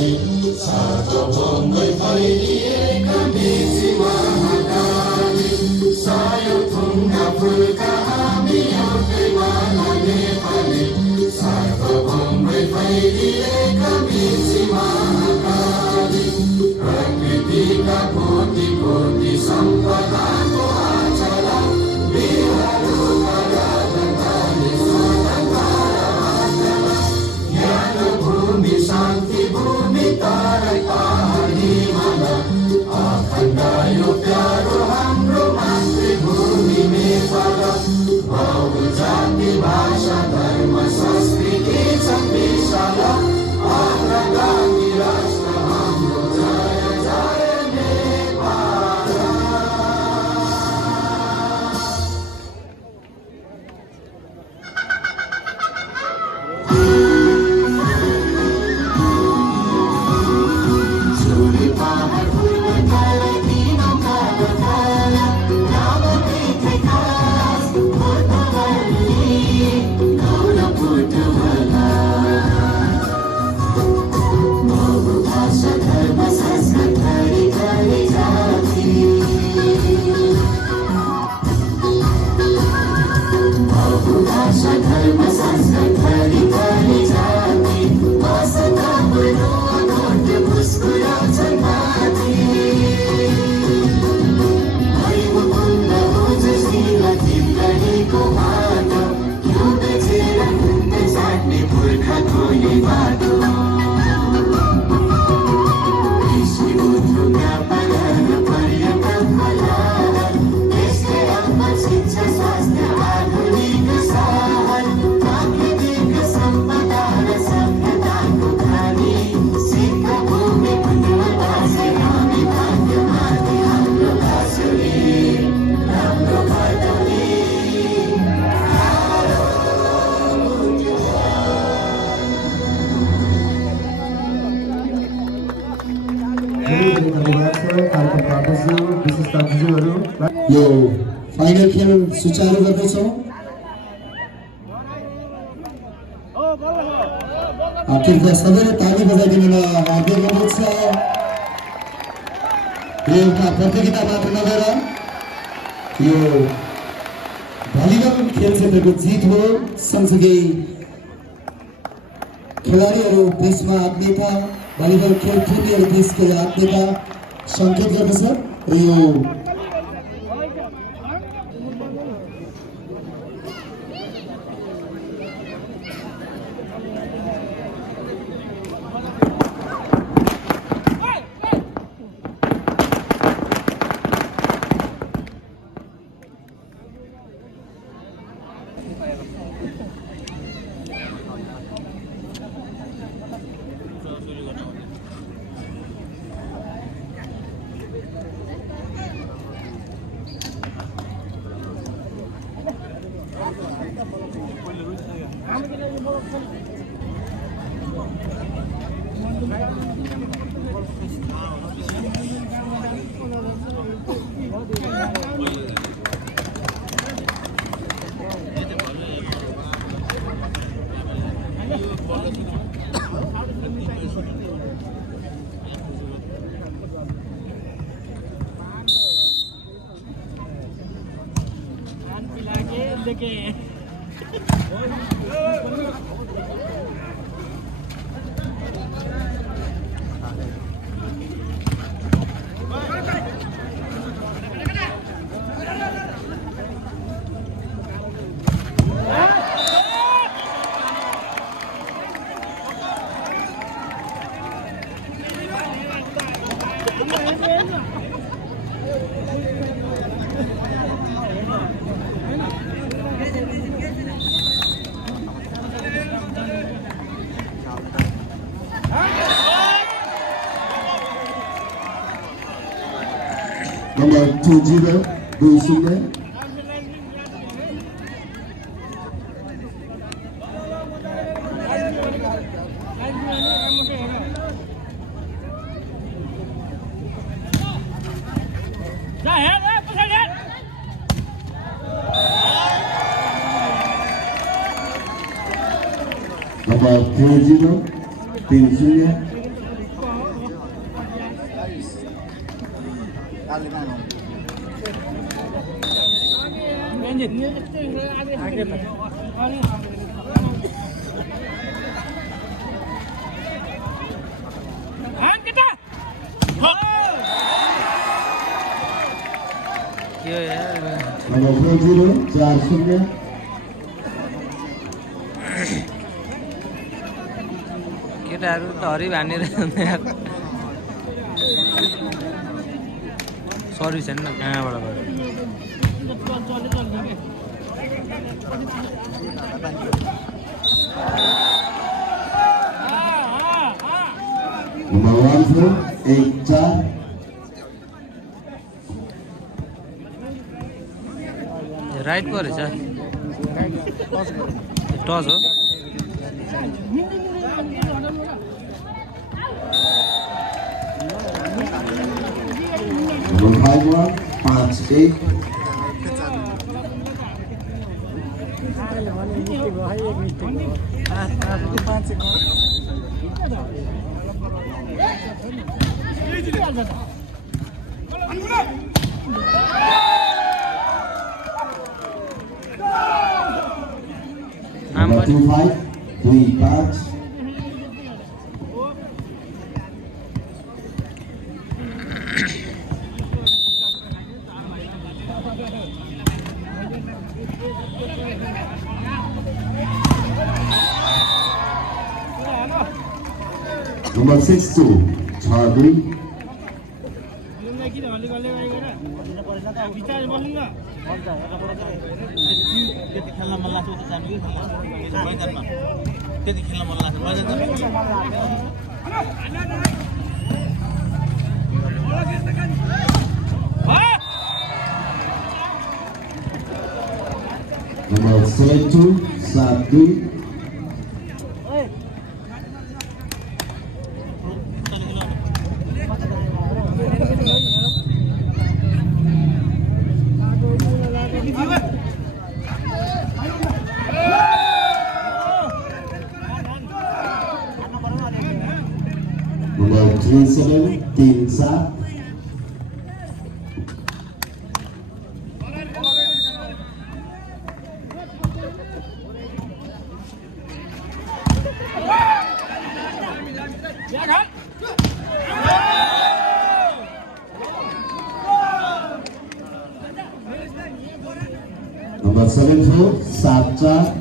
नेपाली सार्वभौमै फैलिएका मेची महाकाली सायो थुङ्गा फुलका हामी एउटै माला नेपाली सार्वभौमै फैलिएका मेची महाकाली प्रकृतिका कोटि कोटि सम्पदाको आचला बिहारका राजधानी भूमि शान्ति भूमि तारै पहाडी माला अखण्ड यो प्यारो हाम्रो मातृभूमि नेपाल बहु जाति भाषा धर्म संस्कृति छ विशाल अग्रगामी राष्ट्र हाम्रो जय जय नेपाल। यो फाइनल खेल सुचारू गर्दछौँ। कृपया सबैले ताली बजाइदिनु हार्दिक अनुरोध छ। यो एउटा प्रतियोगिता मात्र नभएर यो भलिबल खेल क्षेत्रको जित हो। सँगसँगै खेलाडीहरू बिचमा आत्मीयता भलिबल खेल प्रेमीहरू बिचको आत्मीयता सङ्केत गर्दछ र यो Number 20, Dulcinea. Number 30, Dulcinea. Number 40 4-0 केटाहरू त हरि भानेर सर्भिस हेर्नु न कहाँबाट गयो नंबर 14 राइट पो रहेछ टच हो नंबर 5 5-1 नाम नंबर पनि 2-5 नंबर 6-2 6-2 त्यति खेल्न मन लाग्छ उता जानु कि मैदानमा त्यति खेल्न मन लाग्छ मैदानमा नंबर 7-2 7-2 नंबर 37 3-7 नंबर 7-4 7-4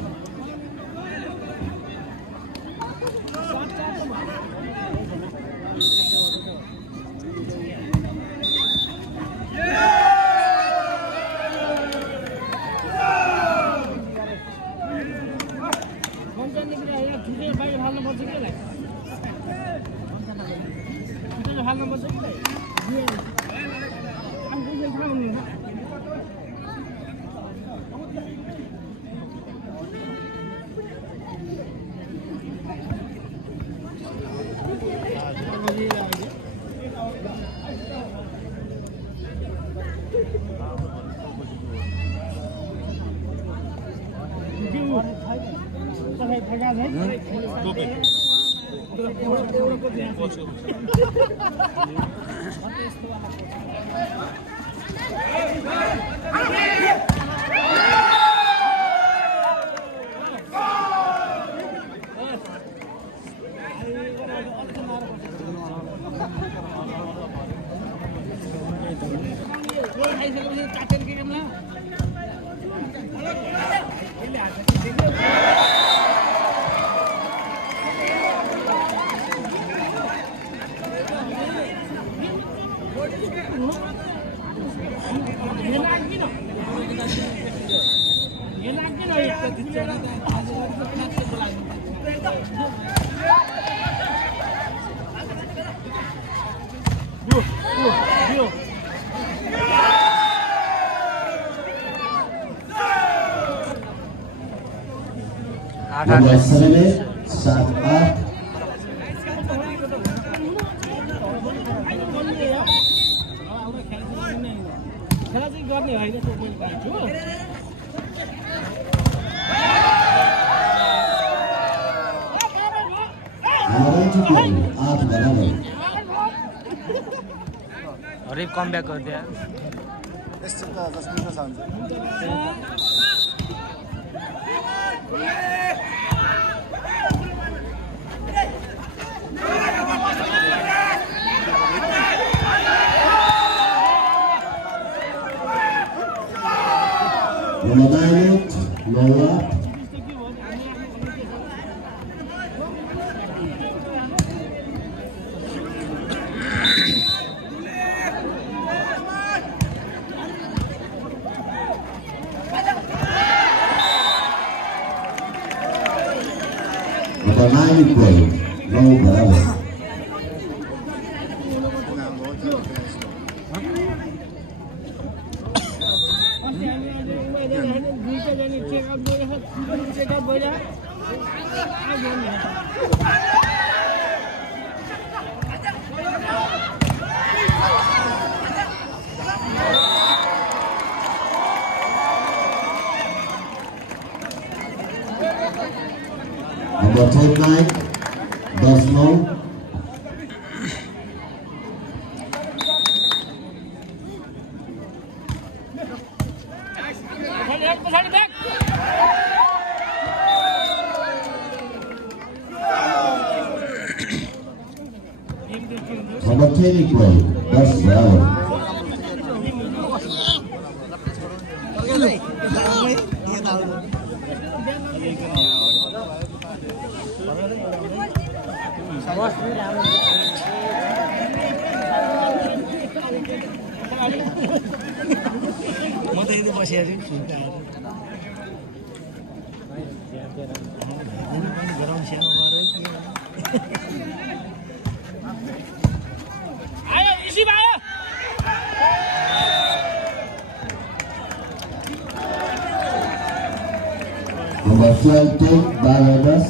नंबर 7-8 गर्ने होइन8 बराबर हरिफ कम ब्याक गरिदियो यार। यस्तो त जसमिको छ हुन्छ Number 9, Lola. Number 9 equal, no barabar. Number 10, 9, does no. Number 10 equal, does well. म त यदि बसिरहेको छु गराउनु सानो आयो इसी भयो Number 12, 10, Baradas.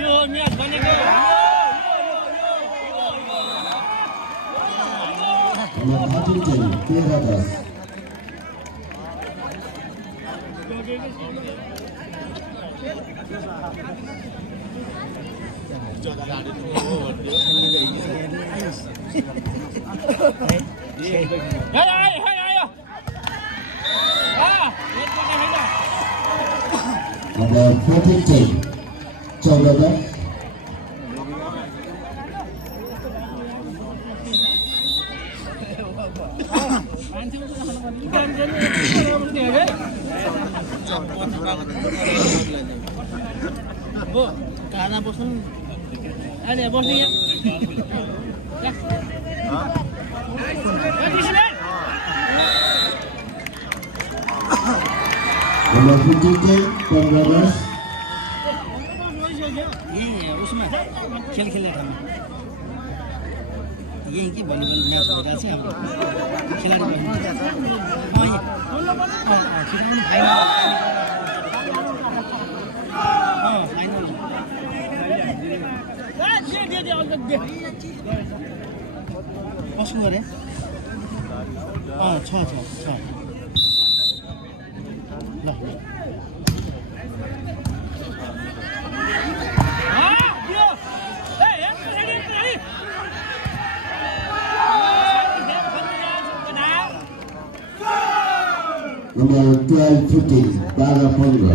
यो म्याच बनेको Number 13, Baradas. आयो Number 14, Baradas. कहाँ बस्नु अहिले बस्नु Number 15, Baradas. उसमा खेल खेल्ने ठाउँमा यही के भलिबल म्याच भइरहेको छ हाम्रो खेलाडी कसको गरे छ ल Number 12, 15, Baraponga.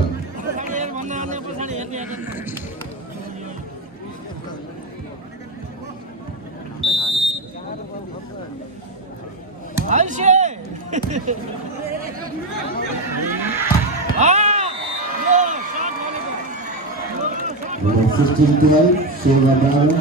Number 15, 12, Shevadala.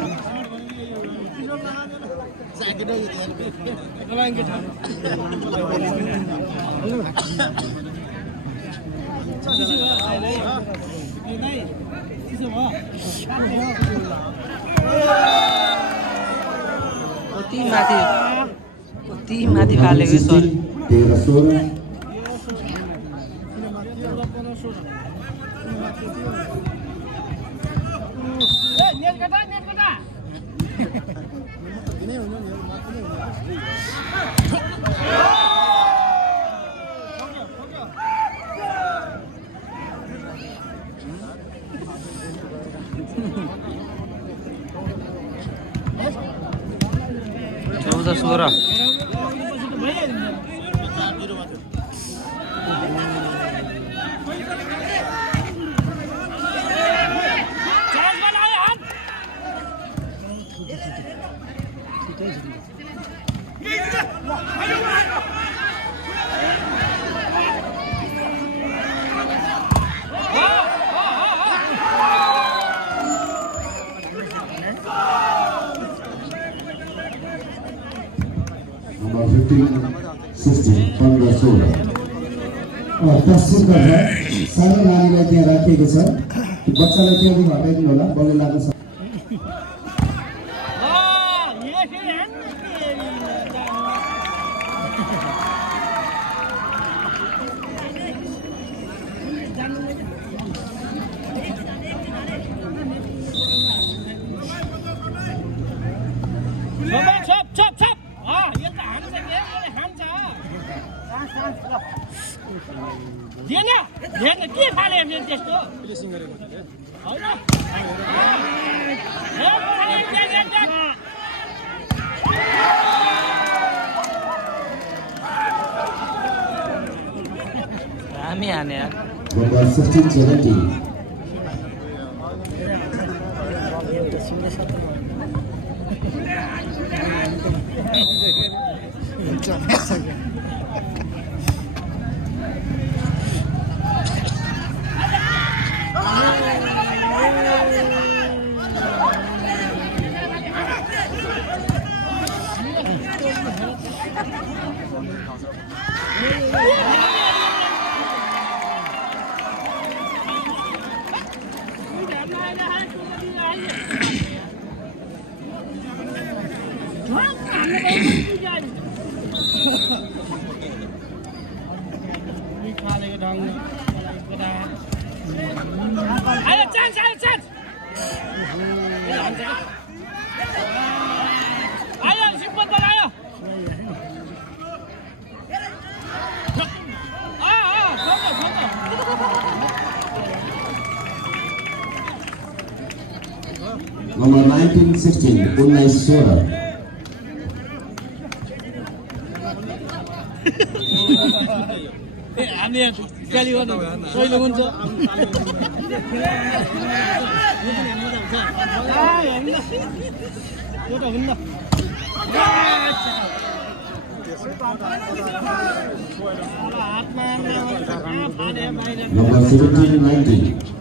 कति माथि फालेको सर 13, चौध 16 Number 15, 16, 15-16. प्रस्तुत गर्दा सानो नानीलाई त्यहाँ राखिएको छ बच्चालाई त्यहाँदेखि हटाइदिनु होला बलले लाग्न सक्छ के फाले त्यस्तो हामी हाने यार Number 15, 17. Ayo, chance! Ayo, simpan bola, ayo! Number 19, 16, 19-16. हामी गाली गर्नु सहिलो हुन्छ Number 17, 19.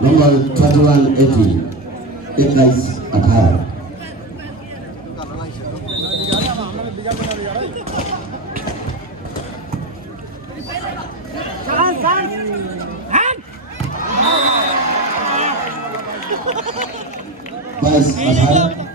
Number 31, 80. 21-18. Vice 18.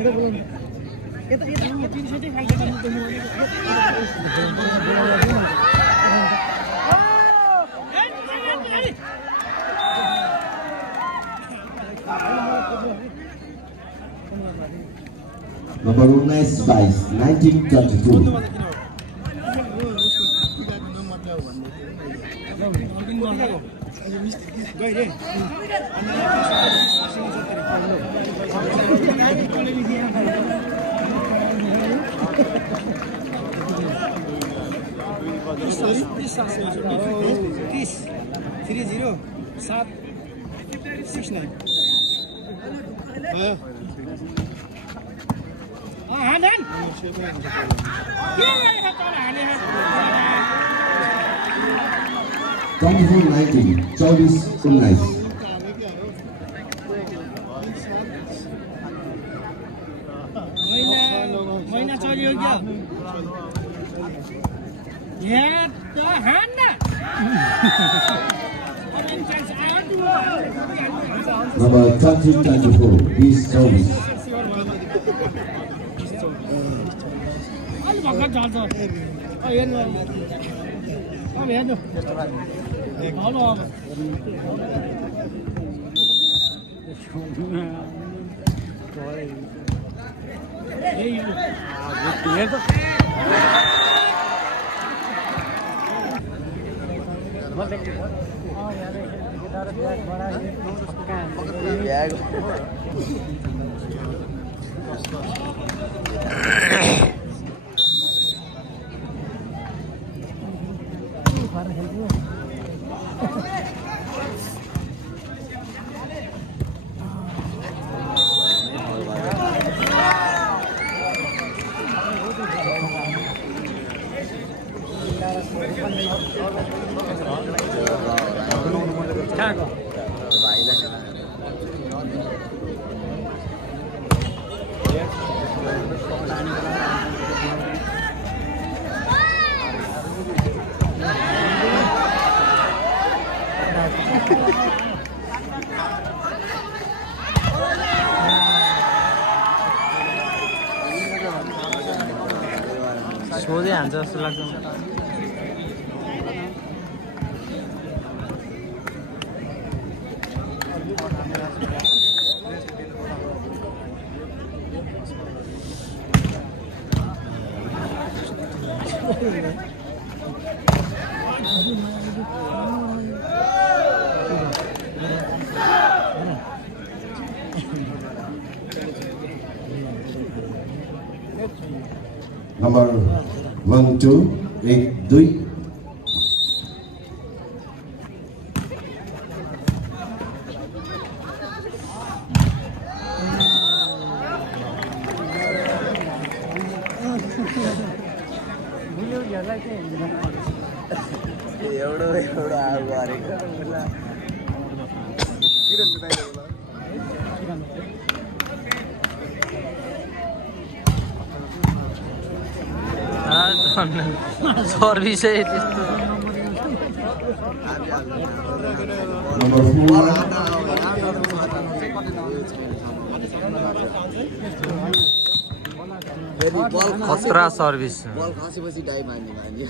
Number 1922. हान्दैन किन गरेको तर हाने 24-19. 24-19. महिना चल्यो क्या यहाँ त हान्न Number 2024. 20-24. अलि भर्खर झर्छ हेर्नु अब हेर्नु हेलो अब सोधै हान्छ जस्तो लाग्छ Number 1282. सर्भिसै त्यस्तो Number 4. खतरा सर्भिस बल खसेपछि डाइ मान्ने मान्यो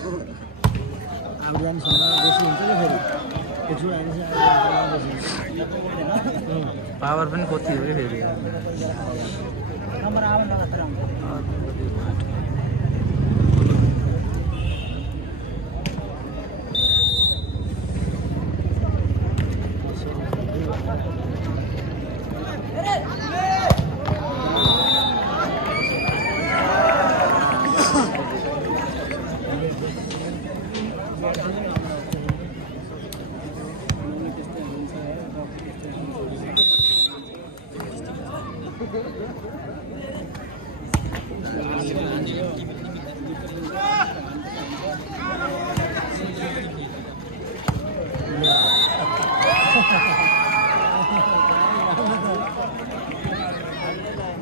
पावर पनि कति हो कि फेरि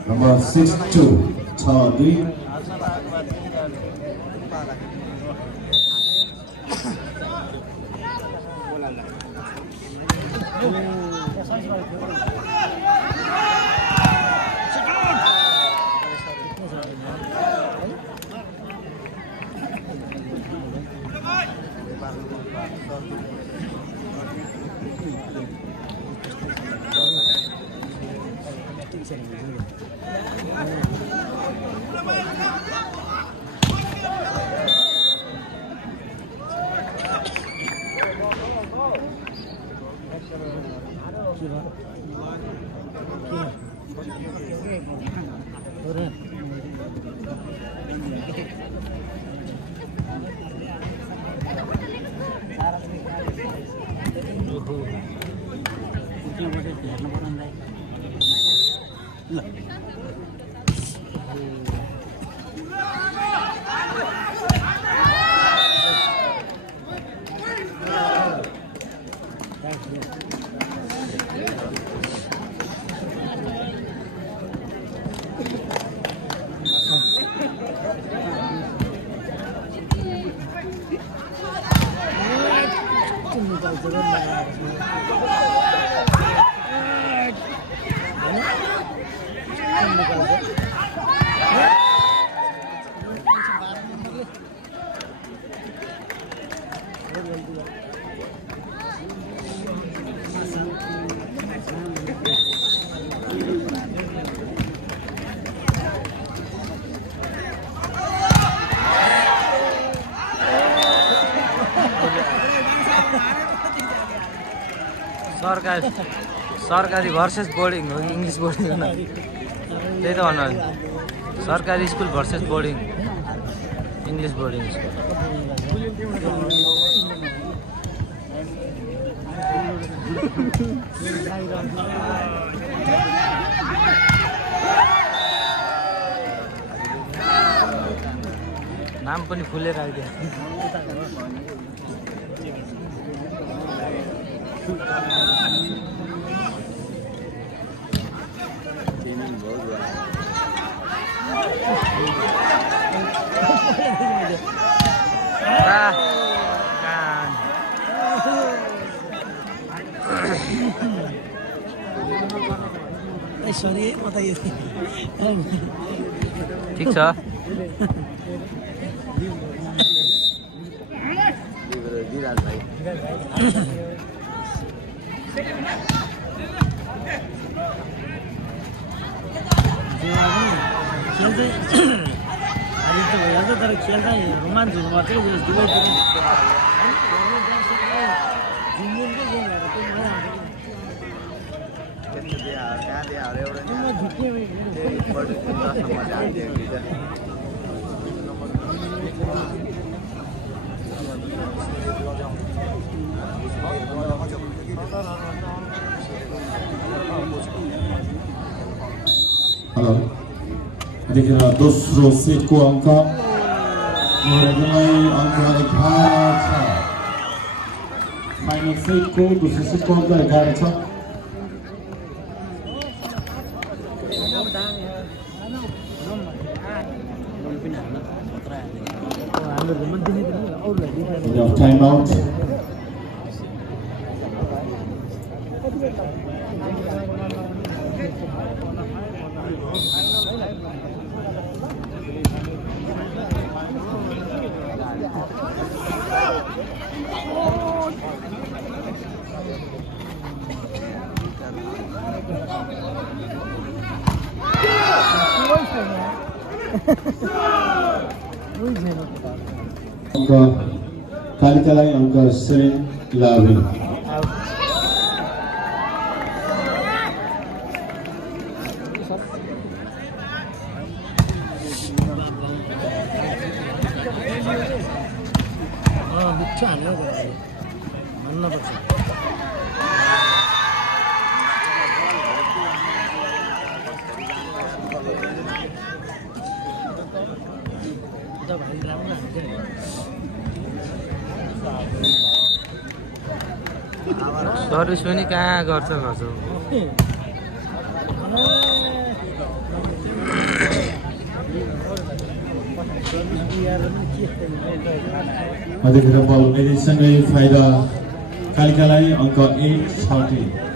Number 62. 6-2. सरकारी भर्सेस बोर्डिङ हो कि इङ्ग्लिस बोर्डिङ हो न त्यही त भन्नु सरकारी school versus boarding English boarding नाम पनि फुलेर आइदियो ठिक छ तर खेल चाहिँ रोमान्च हुनु मात्रै हेलो देखिन दोस्रो सेटको अङ्क निर्णय अङ्क 11 छ फाइनल सेटको दोस्रो सेटको अङ्क 11 छ टाइम आउट अङ्क कालिकालाई अङ्क 7-11 सर्भिस पनि कहाँ गर्छ अधिक बल मेरिसँगै फाइदा कालिकालाई अङ्क 8-6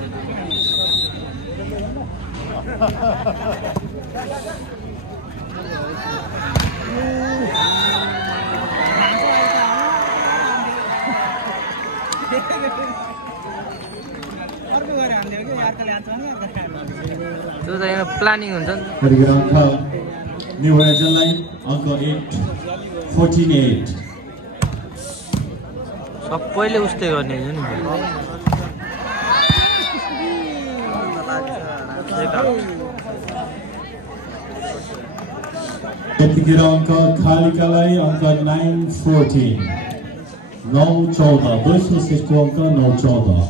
त्यो त यहाँ प्लानिङ हुन्छ नि अधिक अङ्क न्यू होराइजनलाई अङ्क 8-14 सबैले उस्तै गर्ने हो नि त यतिखेर अङ्क खालिकालाई अङ्क 9-14 9-14 दोस्रो सेटको अङ्क 9-14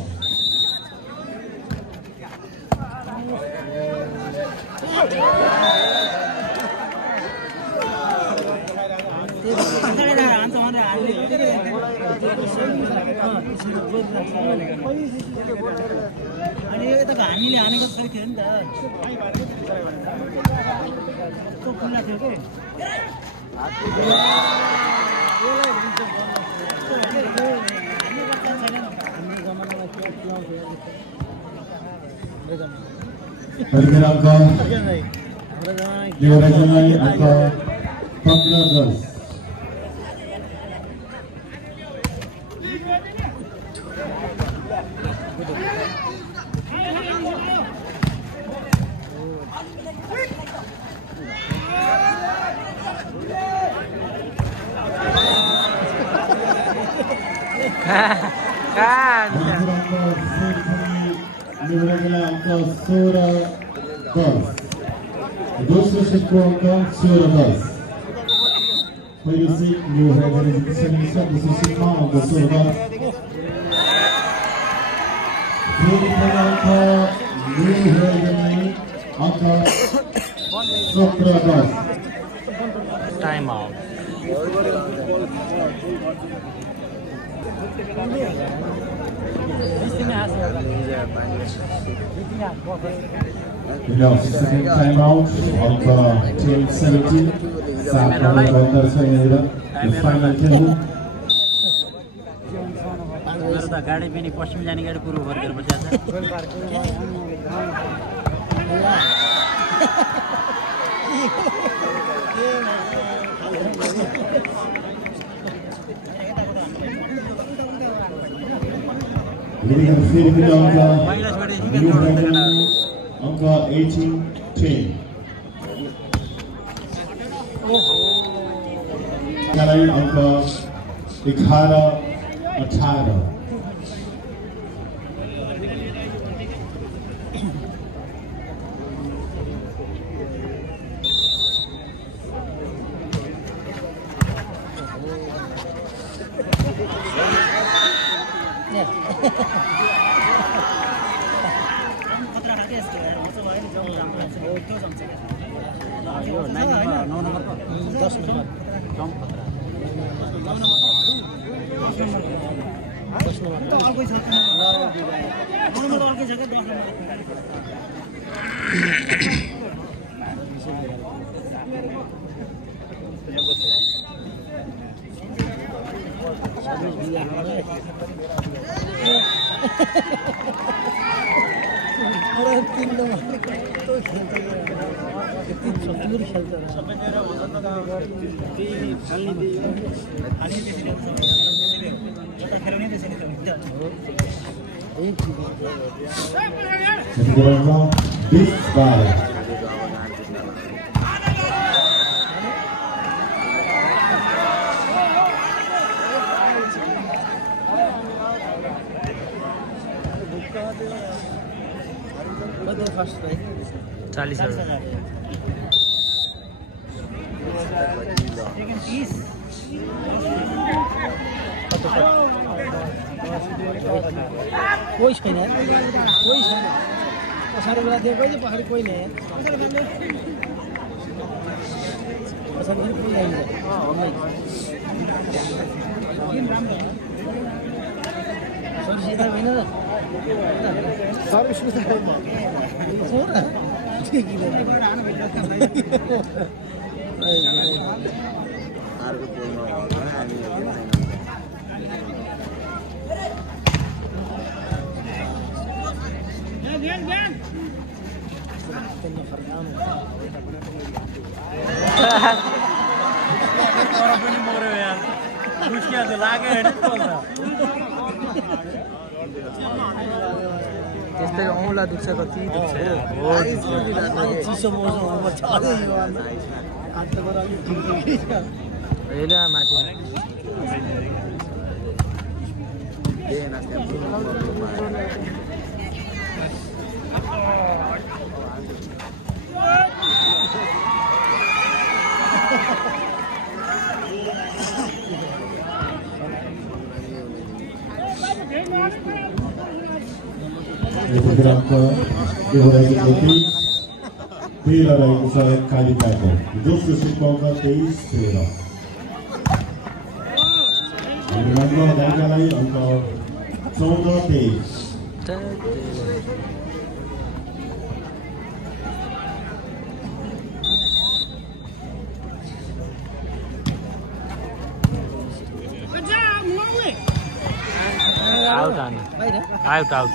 अनि यताको हामीले हानेको जस्तो थियो नि त त्यो खुल्ला थियो के यतिखेर अङ्क युवराजलाई अङ्क 15-10 दोस्रो सेटको अङ्क 16-10 पहिलो सेट न्यू हेभन जितिसकेको छ दोस्रो सेटमा अङ्क 16-10 फेरि पहिलो अङ्क न्यू हेभनलाई अङ्क 17-10 time out second time out of team 17 the final table गाडी पनि पश्चिम जाने गाडी पूर्व फर्केर बसेको leading the field with Anka 18-10. Kalai Anka 11-18. कोही छैन पछाडि बेला दिएको कहिले पछाडि कोही नै पछाडि पनि कोही आइन्छ सर्भिस यता होइन सर्भिस त्यस्तै औँला दुख्छ कति दुख्छ चिसो मौसम हेलो माथि विराट यो रहेको 13 रहेको छ कालिकाको दोस्रो सेटमा 23-13 राम्रो गाईकालाई अङ्क 14-23 out out out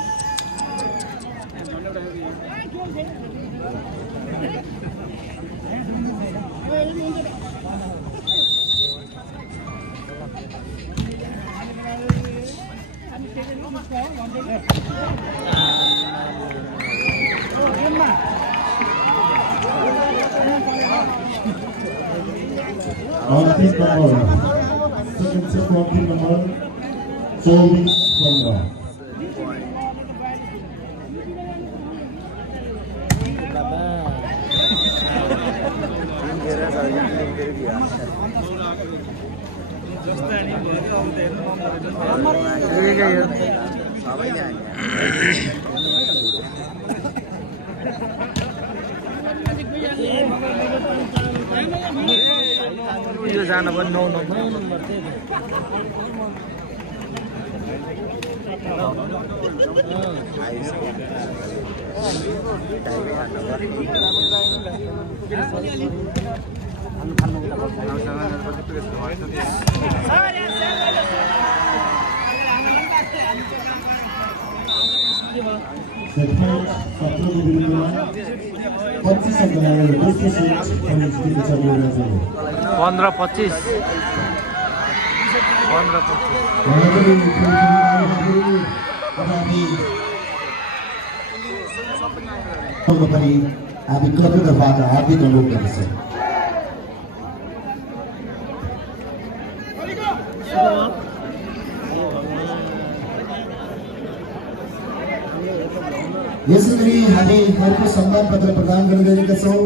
Team number second set from team number 24-15 यो जान पनि 9 नम्बर Segment 25 बनाएर दोस्रो सेट पनि जितेको छ न्युराजले 15-25 पनि हामी क्लबको तर्फबाट हार्दिक अनुरोध गर्दछौँ। यसै गरी हामी अर्को सम्मान पत्र प्रदान गर्न गएका छौँ।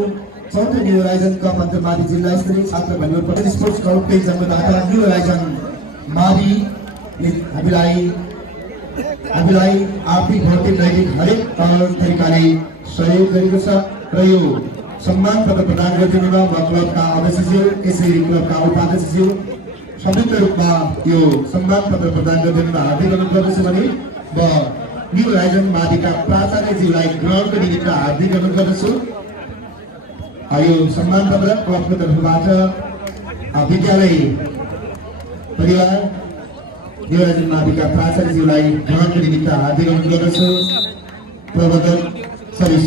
चौथो न्यू होराइजन कप अन्तर्माथि जिल्ला स्तरीय छात्र भलिबल पटन स्पोर्ट्स क्लबकै जन्मदाता न्यू होराइजन माविले हामीलाई आर्थिक भौतिक नैतिक हरेक तरिकाले सहयोग गरेको छ र यो सम्मान पत्र प्रदान गरिदिनुमा म क्लबका अध्यक्षज्यू यसरी क्लबका उपाध्यक्षज्यू संयुक्त रूपमा यो सम्मान पत्र प्रदान गरिदिनुमा हार्दिक अनुरोध गर्दछु भने म न्यू होराइजन माविका प्राचार्यज्यूलाई ग्रहणको निमित्त हार्दिक अनुरोध गर्दछु। यो सम्मान पत्र क्लबको तर्फबाट विद्यालय परिवार न्यू होराइजन माविका प्राचार्यज्यूलाई ग्रहणको निमित्त हार्दिक अनुरोध गर्दछु। प्रबन्धक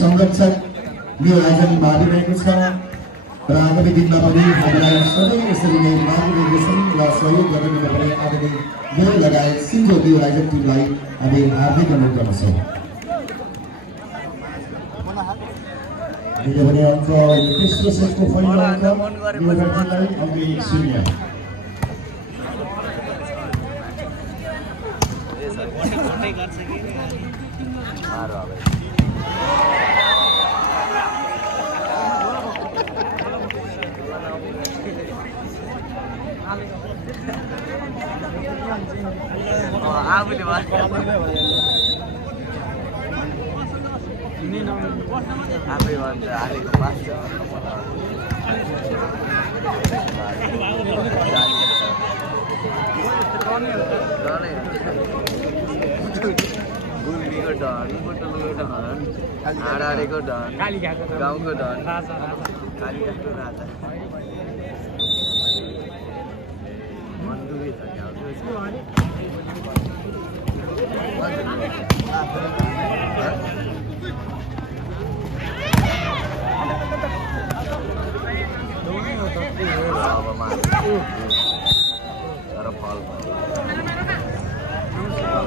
संरक्षक न्यू होराइजन मावि रहेको छ र आगामी दिनमा पनि हामीलाई सधैँ यसरी नै मार्गदर्शन र सहयोग गर्दै पनि आगामी यो लगायत सिङ्गो न्यू होराइजन टिमलाई हामी हार्दिक अनुरोध गर्दछौँ। भने अङ्क तेस्रो सेटको पहिलो अङ्क न्यू होराइजनलाई अङ्क 1-0 आडाडेको डन गाउँको डन कालिकाको राजा मन्दुरी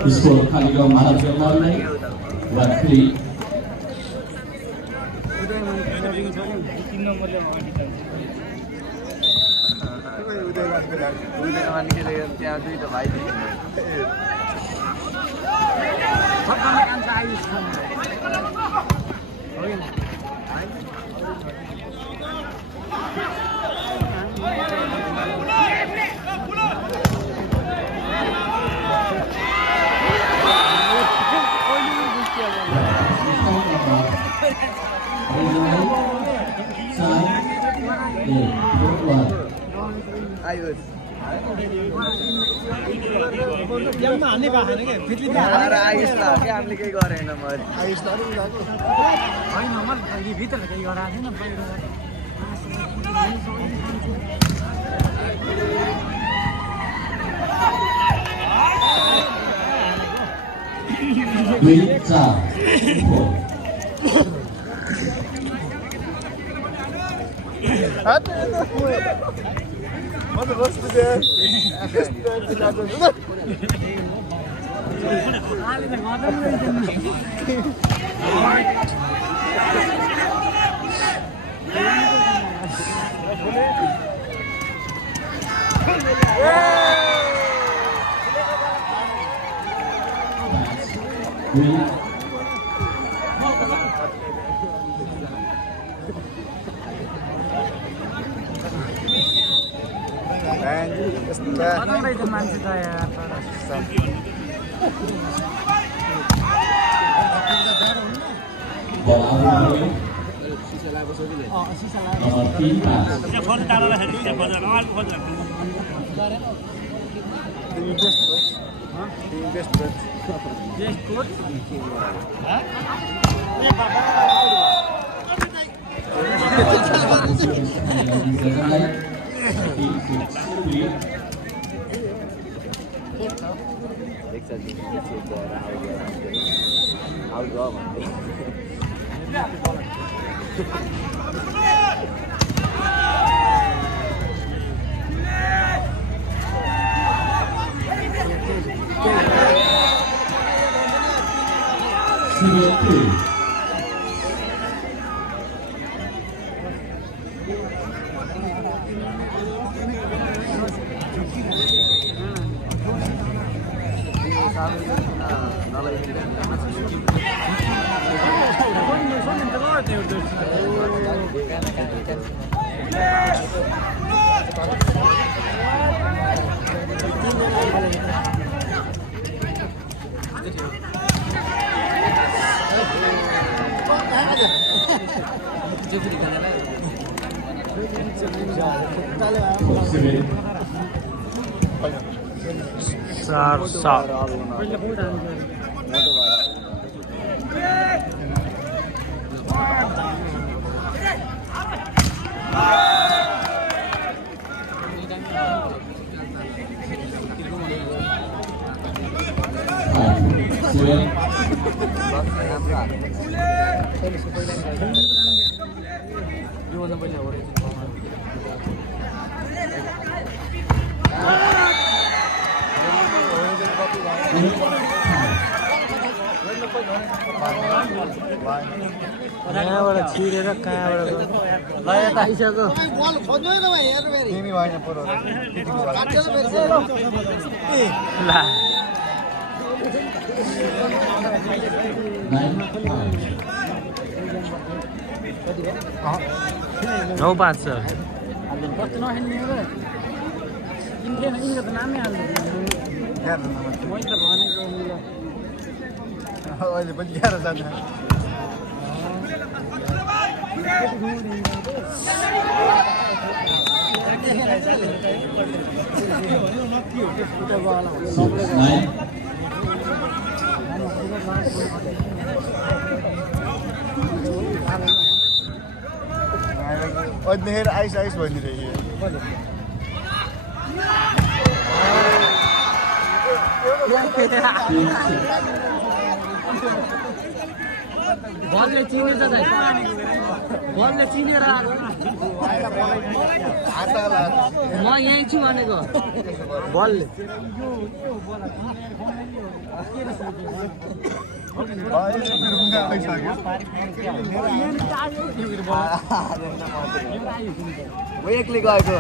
इसको खाली गाउँ मानव जन्मलाई वाक्री त्यहाँ दुईटा भाइ आयुष गेममा हान्ने भएको छैन क्या फिटली आयुष ल के हामीले केही गरेन मैले होइन मैले भित्र केही गराएको थिएन Duitsa. मान्छे त यार Nomor 3. फोन टाढा राखेर खोज रमाइलो खोज चार सात कहाँबाट छिरेर कहाँबाट लय त आइसक्यो बल खोज्नु है तपाईँ हेर्नु फेरि तिमी भएन पुरो काट्यो फेरि ला 9-5 छ कस्तो नखेल्ने हो र इन्डियन इन्डिया त नामै हाल्नु मैले त भनेको अहिले पनि 11 जान्छ अझै आइस आइस भनिरहेको बलले चिनेछ दाइ बलले चिनेर आएको म यहीँ छु भनेको बलले एक्लै गएको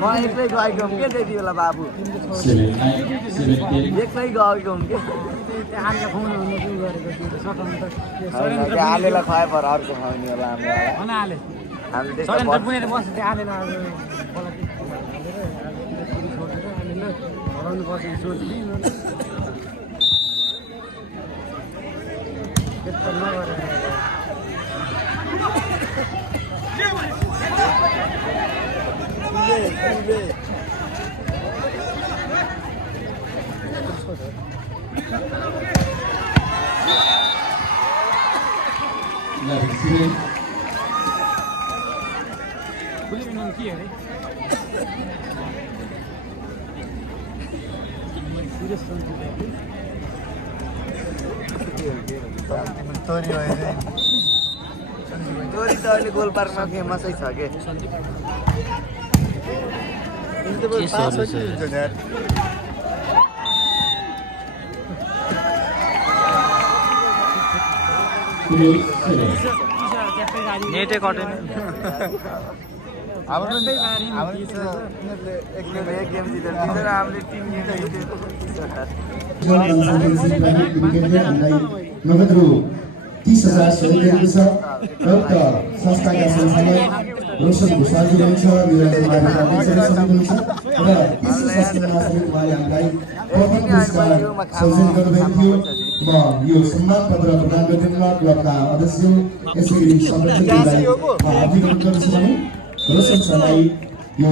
म एक्लै गएको के त्यति बेला बाबु एक्लै गएको के आलेलाई खुवाए पर अर्को खुवाउने होला हामीले भोलि नाम के अरे तोरी त अहिले गोल पार्कमा फेमसै छ के नेटै कटेन हाम्रो एक गेम जितेर हामीले 3 गेम जितेको नगद रु 30,000 सहयोग दिएको छ एउटा संस्थाका संस्थापक रोशन भुषालजी हुनुहुन्छ निरञ्जन कुमार अध्यक्षले समिति हुनुहुन्छ र त्यसै संस्थामा समेत उहाँले हामीलाई प्रथम पुरस्कार सञ्चालन गर्नुभएको थियो म यो सम्मान पत्र प्रदान गरिदिनुमा क्लबका अध्यक्ष यसै गरी संरक्षकलाई म हार्दिक अनुरोध गर्दछु भने रोशन सरलाई यो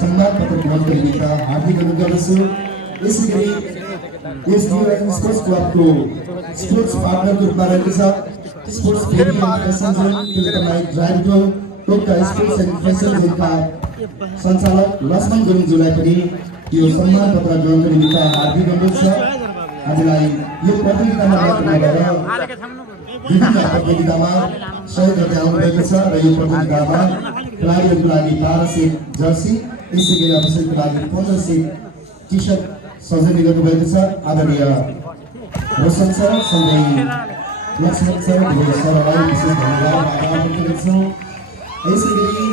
सम्मान पत्र ग्रहणको निमित्त हार्दिक अनुरोध गर्दछु यसै गरी एसडिओएन स्पोर्ट्स क्लबको स्पोर्ट्स पार्टनरको रूपमा रहेको छ स्पोर्ट्स फेरि एसएनजन तिलकमाई ड्राइभर टोक्का स्पोर्ट्स एन्ड फेसन जोनका सञ्चालक लक्ष्मण गुरुङज्यूलाई पनि यो सम्मान पत्र ग्रहणको निमित्त हार्दिक अनुरोध छ हामीलाई यो प्रतियोगितामा मात्र नभएर विभिन्न प्रतियोगितामा सहयोग गर्दै आउनुभएको छ र यो प्रतियोगितामा खेलाडीहरूको लागि 12 सेट जर्सी यसै गरी अवसरको लागि 15 सेट टी सर्ट सञ्चालन गर्नुभएको छ आदरणीय रोशन सर सँगै लक्ष्मण सर सरलाई विशेष धन्यवाद आभार व्यक्त गर्छौँ यसै गरी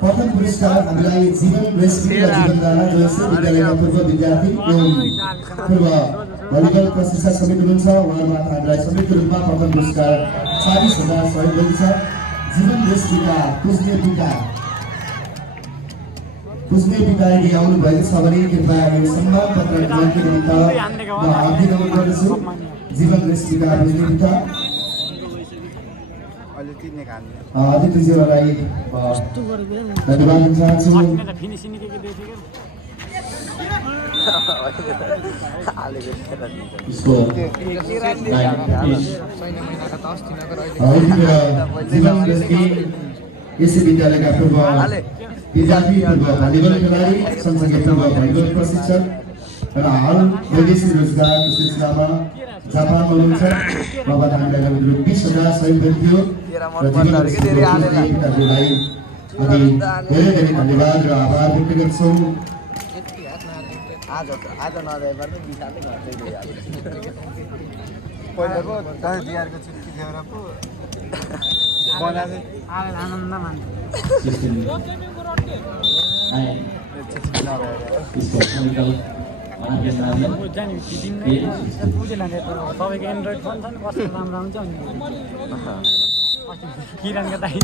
प्रथम पुरस्कार हामीलाई जीवन रेस्क्यु र जीवनधारा जोशी विद्यालयका पूर्व विद्यार्थी एवं पूर्व भलिबल प्रशिक्षक समिति हुनुहुन्छ उहाँबाट हामीलाई संयुक्त रूपमा प्रथम पुरस्कार 40,000 सहयोग गरेको छ जीवन रेस्क्युका पुज्ने पिताले आउनु भएको छ भने कृपया यो सम्मान पत्र ग्रहणको निमित्त म हार्दिक अनुरोध गर्दछु जीवन रेस्क्युका पुज्ने पिता आदित्यज्यूलाई धन्यवाद दिन चाहन्छु यसै विद्यालयका पूर्व विद्यार्थी पूर्व भलिबल खेलाडी सँगसँगै पूर्व भलिबल प्रशिक्षक र हाल वैदेशिक रोजगारको सिलसिलामा जापानमा हुनुहुन्छ उहाँबाट हामीलाई लगभग 20,000 सहयोग थियो र पिताज्यूलाई हामी धेरै धेरै धन्यवाद र आभार व्यक्त गर्छौँ आज नजाए पनि बिसाले घट्दै गइहाल्यो पहिलाको 10 दियारको छुट्टी थियो र पो आनन्द मान्छ तपाईँको एन्ड्रोइड फोन छ नि कस्तो राम्रो हुन्छ नि किरणको दाइ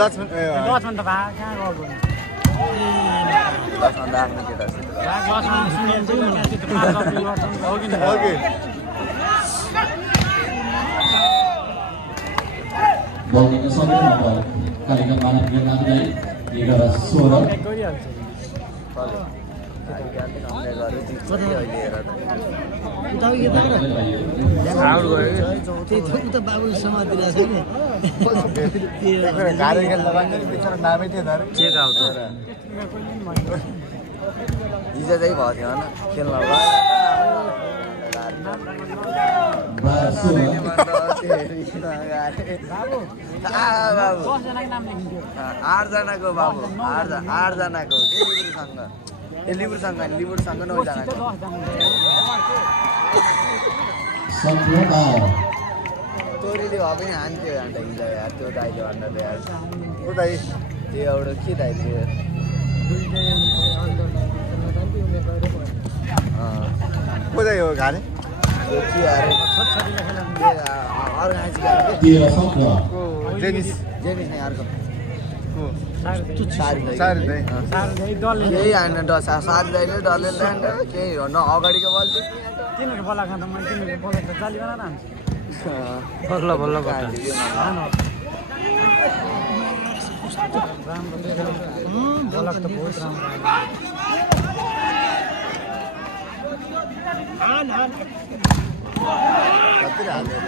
लक्ष्मण त भा कहाँ गएको बलको सबै नम्बर कालिका मानव नामलाई 11-16 बाबुले समातिरहेको छ नि गाडी खेल्न मान्छे बिचरा नामै थियो तर के गाउँ त हिजो चाहिँ भयो थियो हैन खेल्न बाबु 8 जनाको बाबु 8 जनाको लिबुरसँग 9 जना तोरीले भए पनि हान्थ्यो अन्त हिजो यार त्यो दाइले भन्दा यार उ दाइ त्यो एउटा के दाइ थियो को दाइ हो घारे त्यो के यार अर्गनाइज गरेको जेनिस नै अर्को केही होइन साथी दाइले डरले केही हो न अगाडिको बल तिनीहरू बोला खाँदा मैले तिनीहरू बोला त जाली बनाएर हान्छ बल्ल राम्रो बोलर त बहुत राम्रो कति हाल्यो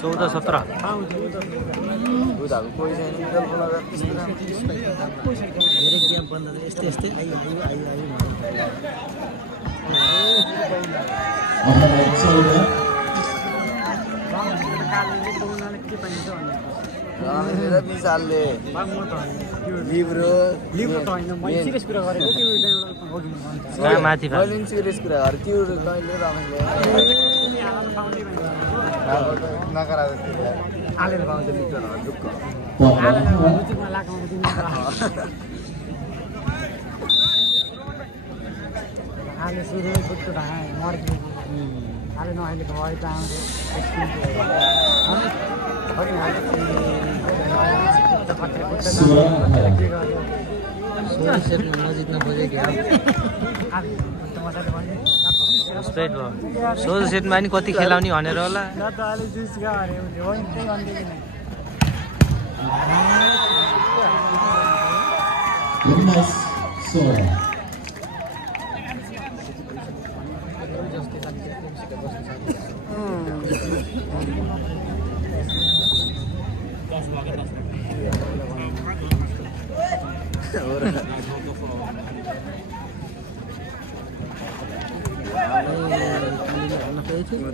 14-17 बुढाको कोही छैन कल्पना धेरै गेम बन्द यस्तै यस्तै आइयो मिसालले लिब्रो त होइन मैले सिरियस कुरा गरेको त्यो कहाँ माथि भए मैले सिरियस कुरा गरेँ त्यो कहिले रमाइलो नगरा आलेर पाउँछ दुःख आले सुरु खुट्टो ढाँ मर्के आले नआइले भयो त नजिक्न खोजेको स्ट्रेट भयो 16 सेटमा नि कति खेलाउने भनेर होला Nice Sora.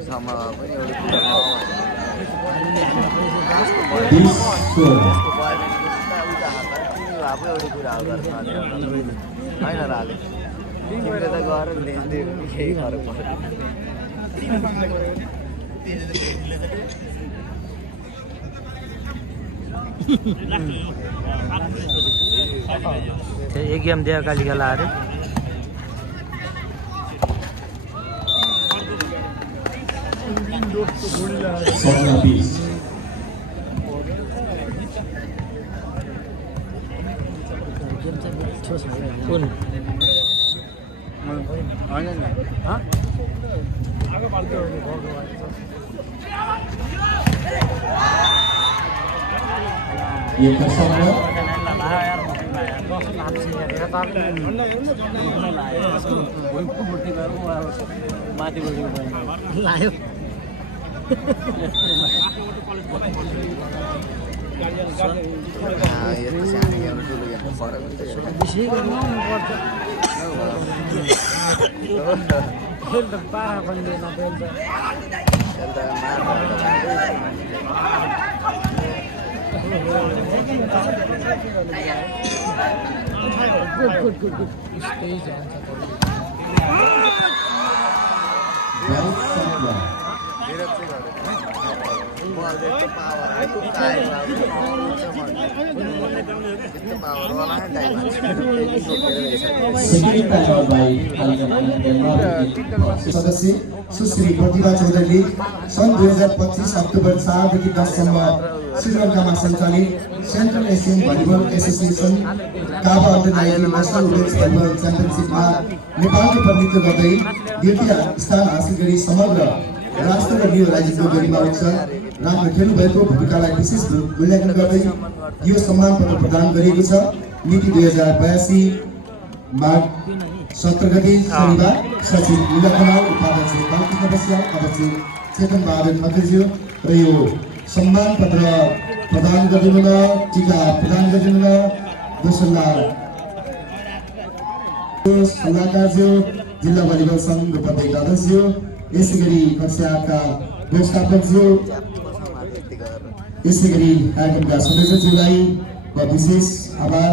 sama पनि एउटा This Sora. आफै एउटा कुरा हो होइन राले तिमीले त गएर लेख्दै केही फरक पर्छ एक गेम दिया काली गला अरे Sora Beast. कुन होइन नि Ye Sora. लायो यस्तो सानो गेम ठुलो गेम फरक हुन्छ विषय गर्नु पर्छ खेल त पारा बन्दैन खेल त good stage Right Sora. Second timeout by सदस्य सुश्री प्रतिभा चौधरीले सन् 2025 अक्टोबर 4 देखि 10 सम्म श्रीलङ्कामा सञ्चालित सेन्ट्रल एसियन भलिबल एसोसिएसन काबा अन्डर-19 नेसनल वुमेन्स भलिबल च्याम्पियनसिपमा नेपालको प्रतिनिधित्व गर्दै द्वितीय स्थान हासिल गरी समग्र राष्ट्र र यो राज्यको गरिमा उच्च राम्रो खेल्नुभएको भूमिकालाई विशेष मूल्याङ्कन गर्दै यो सम्मान पत्र प्रदान गरिएको छ। मिति 2082 माघ 17 गते शनिबार सचिव लीला खनाल, उपाध्यक्ष बालकृष्ण बस्याल, अध्यक्ष चेतन बहादुर खत्रीज्यू र यो सम्मान पत्र प्रदान गरिदिनुहुन टीका प्रदान गरिदिनुहुन सल्लाहकारज्यू, जिल्ला भलिबल सङ्घ प्रत्येक अध्यक्षज्यू, यसै गरी कक्षाका व्यवस्थापकज्यू, यसै गरी कार्यक्रमका सदस्यज्यूलाई म विशेष आभार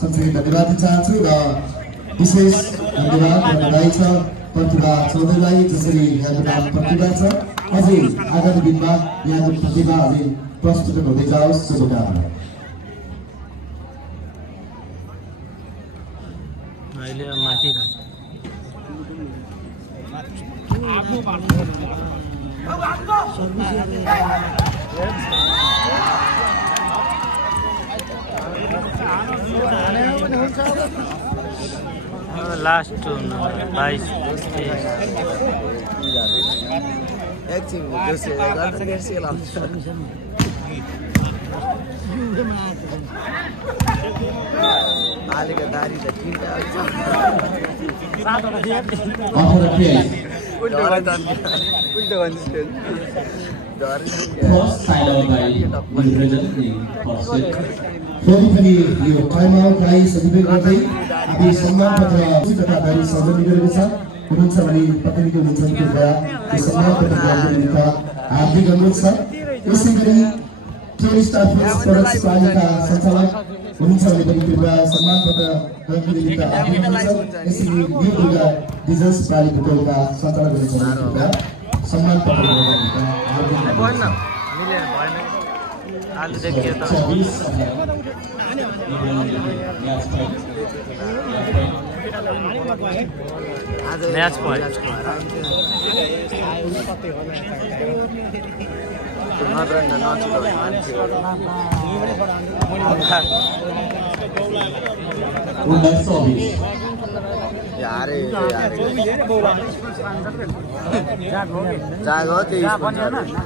सँगसँगै धन्यवाद दिन चाहन्छु र विशेष धन्यवाद बधाई छ प्रतिभा चौधरीलाई, जसरी यहाँको नाम प्रतिभा छ। अझै आगामी दिनमा यहाँको प्रतिभा अझै प्रस्तुत हुँदै जाओस्। शुभकामना। अहिले माथि लास्ट 22 एकछिन जोसी गर्दा बिर्सियो लाउँछ आलेको दारी त ठिक आउँछ After the play, उल्टो भनिदिन्छु cross side out by representing first set. फेरि पनि यो टाइम आउटलाई सदुपयोग गर्दै हामी सम्मान पत्र तथा दारी सञ्चालन गरेको छ हुनुहुन्छ भने प्रतिनिधि हुनुहुन्छ भने कृपया यो सम्मान पत्र ग्रहण गर्न हार्दिक अनुरोध छ यसै गरी टेन स्टार फुड्स प्रोडक्ट्स प्रालीका सञ्चालक हुनुहुन्छ भने पनि कृपया सम्मान पत्र ग्रहण गर्न हार्दिक अनुरोध छ यसै गरी न्यू दुर्गा डिजल्स प्राली बुटोलका सञ्चालक हुनुहुन्छ भने कृपया सम्मान पत्र ग्रहण गर्न हार्दिक अनुरोध छ मिलेन भएन आलु देखियो त 26 म्याच पोइन्ट Women's service. यारे जागो त्यही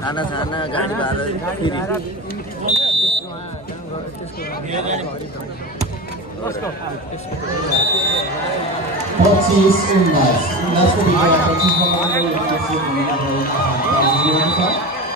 खाना खाना गाडी भाडा फेरि Purchase in Unas. Unas ko bigyan. Purchase mo mga yung kasi kung ano yung